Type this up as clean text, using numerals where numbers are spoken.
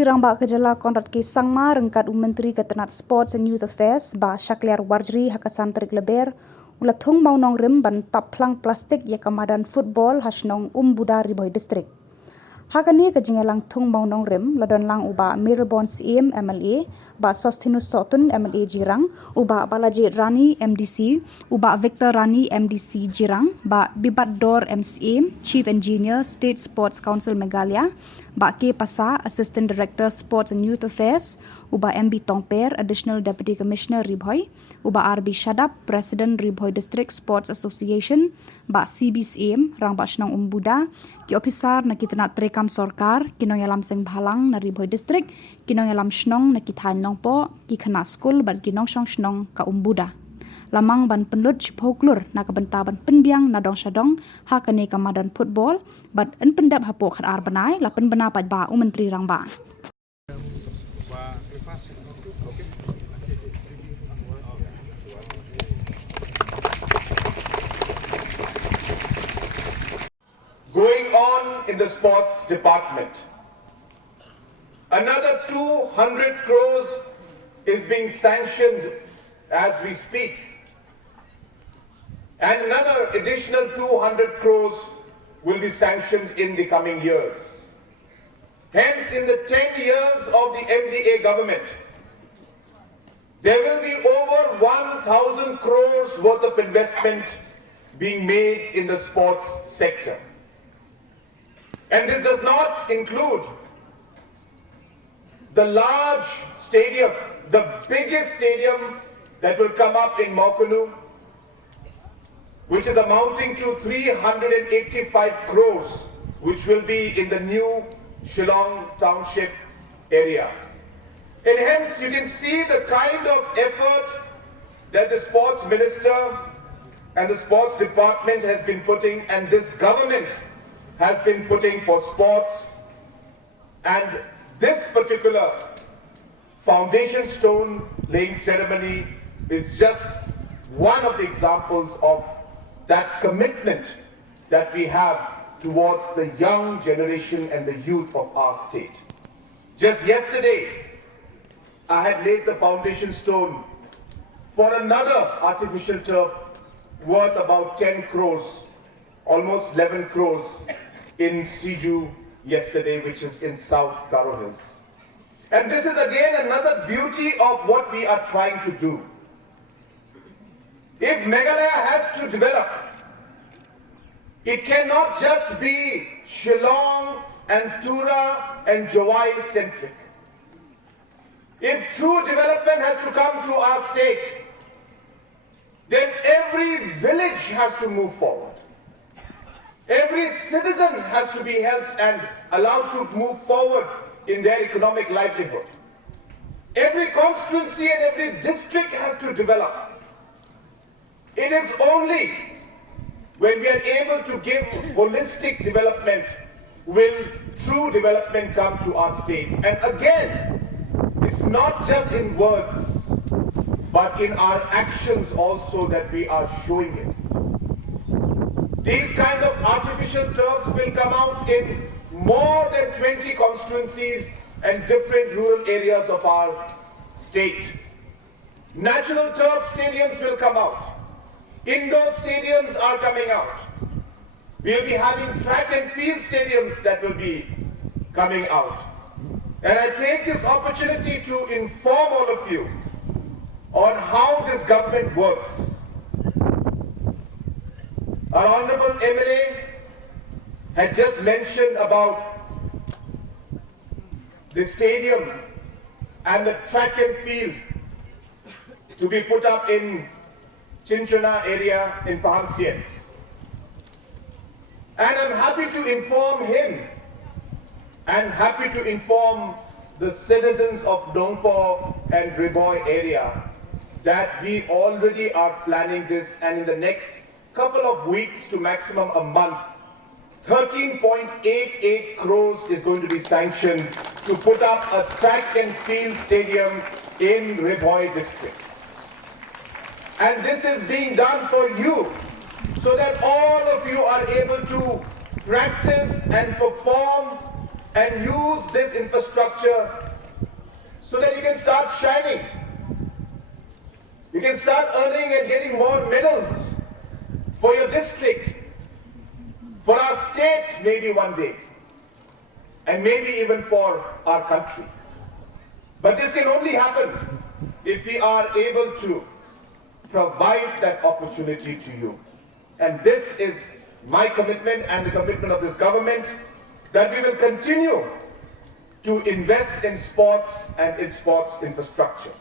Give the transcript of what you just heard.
Menteri Rangba Khubor Conrad ke Sangma rengkat Menteri Ketenat Sports and Youth Affairs ba Shakliar Warjri hakasan terik leber ula thung mau nong rim ban tap plang plastik ya Madan football hasnong Umbuda riboy district. Hakani kejingelang thung mau nong rim ladan lang uba Mirbon CM MLA ba Sostinus Sotun MLA Jirang uba Balaji Rani MDC uba Victor Rani MDC Jirang ba Bibat Dor MCA Chief Engineer State Sports Council Meghalaya ba K Pasa Assistant Director Sports and Youth Affairs uba MB Tongper Additional Deputy Commissioner Riboy uba RB Shadap President Riboy District Sports Association ba CBCM rang ba Shnong Umbuda ki officer na kitna trekam sorkar kinong yalam seng bhalang na Riboy District kinong yalam Shnong na kithan nong po ki khana school ban kinong shong Shnong ka Umbuda lamang ban penlut Hapoh Klur na kabenta ban penbiang na dong shadong ha kane ka Madan football bat en Pyndep Hapoh khat ar banai la pen bana pat ba Menteri Rangba. Going on in the sports department, another 200 crores is being sanctioned as we speak, and another additional 200 crores will be sanctioned in the coming years. Hence, in the 10 years of the MDA government, there will be over 1,000 crores worth of investment being made in the sports sector. And this does not include the large stadium, the biggest stadium that will come up in Mokunu, which is amounting to 385 crores, which will be in the new Shillong township area. And hence you can see the kind of effort that the sports minister and the sports department has been putting, and this government has been putting for sports. And this particular foundation stone laying ceremony is just one of the examples of that commitment that we have towards the young generation and the youth of our state. Just yesterday, I had laid the foundation stone for another artificial turf worth about 10 crores, almost 11 crores in Siju yesterday, which is in South Garo Hills. And this is again another beauty of what we are trying to do. If Meghalaya has to develop, it cannot just be Shillong and Tura and Jawai centric. If true development has to come to our state, then every village has to move forward. Every citizen has to be helped and allowed to move forward in their economic livelihood. Every constituency and every district has to develop. It is only when we are able to give holistic development will true development come to our state. And again, it's not just in words, but in our actions also that we are showing it. These kind of artificial turfs will come out in more than 20 constituencies and different rural areas of our state. Natural turf stadiums will come out. Indoor stadiums are coming out. We'll be having track and field stadiums that will be coming out. And I take this opportunity to inform all of you on how this government works. Our Honorable MLA had just mentioned about the stadium and the track and field to be put up in Chinchona area in Pahamsien. And I'm happy to inform him and happy to inform the citizens of Dongpo and Riboy area that we already are planning this, and in the next couple of weeks to maximum a month, 13.88 crores is going to be sanctioned to put up a track and field stadium in Riboy district. And this is being done for you, so that all of you are able to practice and perform and use this infrastructure so that you can start shining. You can start earning and getting more medals for your district, for our state maybe one day, and maybe even for our country. But this can only happen if we are able to provide that opportunity to you. And this is my commitment and the commitment of this government, that we will continue to invest in sports and in sports infrastructure.